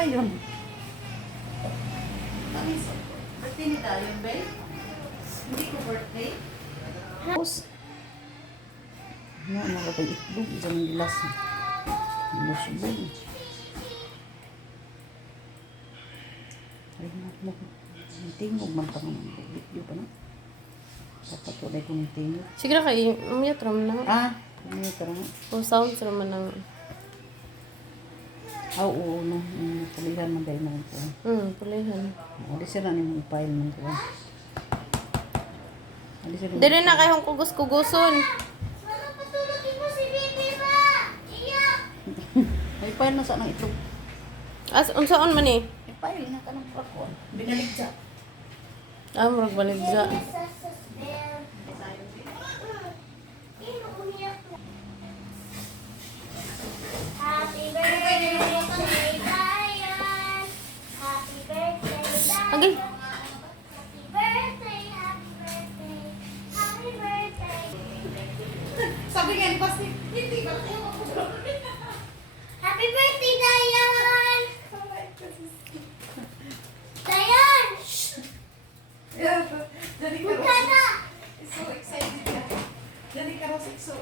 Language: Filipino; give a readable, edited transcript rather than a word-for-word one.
Dayon. Birthday ni Dayon, babe? Hindi ko birthday. Tapos, ano ka ba itlog? Isang gilas. Ano subay? Ay, mo. Tingog man pa naman. Video pa na. Dapat wala kong tingog. Sige na kayo, umiyat ram na. Ano ka na? O sounds naman ng... Oo, no. Pulihan man dahil naman po. Pulihan. Hindi sila na yung file man ko. Hindi na kayong kugus-kuguson. May file na sa nang itlog. Unsaon man eh? May file na ka ng prakon. Binaligsa. Murag baligza. Happy birthday, Diane. Happy birthday, Diane. Agay. Happy birthday, happy birthday, happy birthday. Sabi nga ni Basti, hindi ba kayo Happy birthday, Diane. Diane. Jadi Buka na. so excited ka. Jadi ka rin so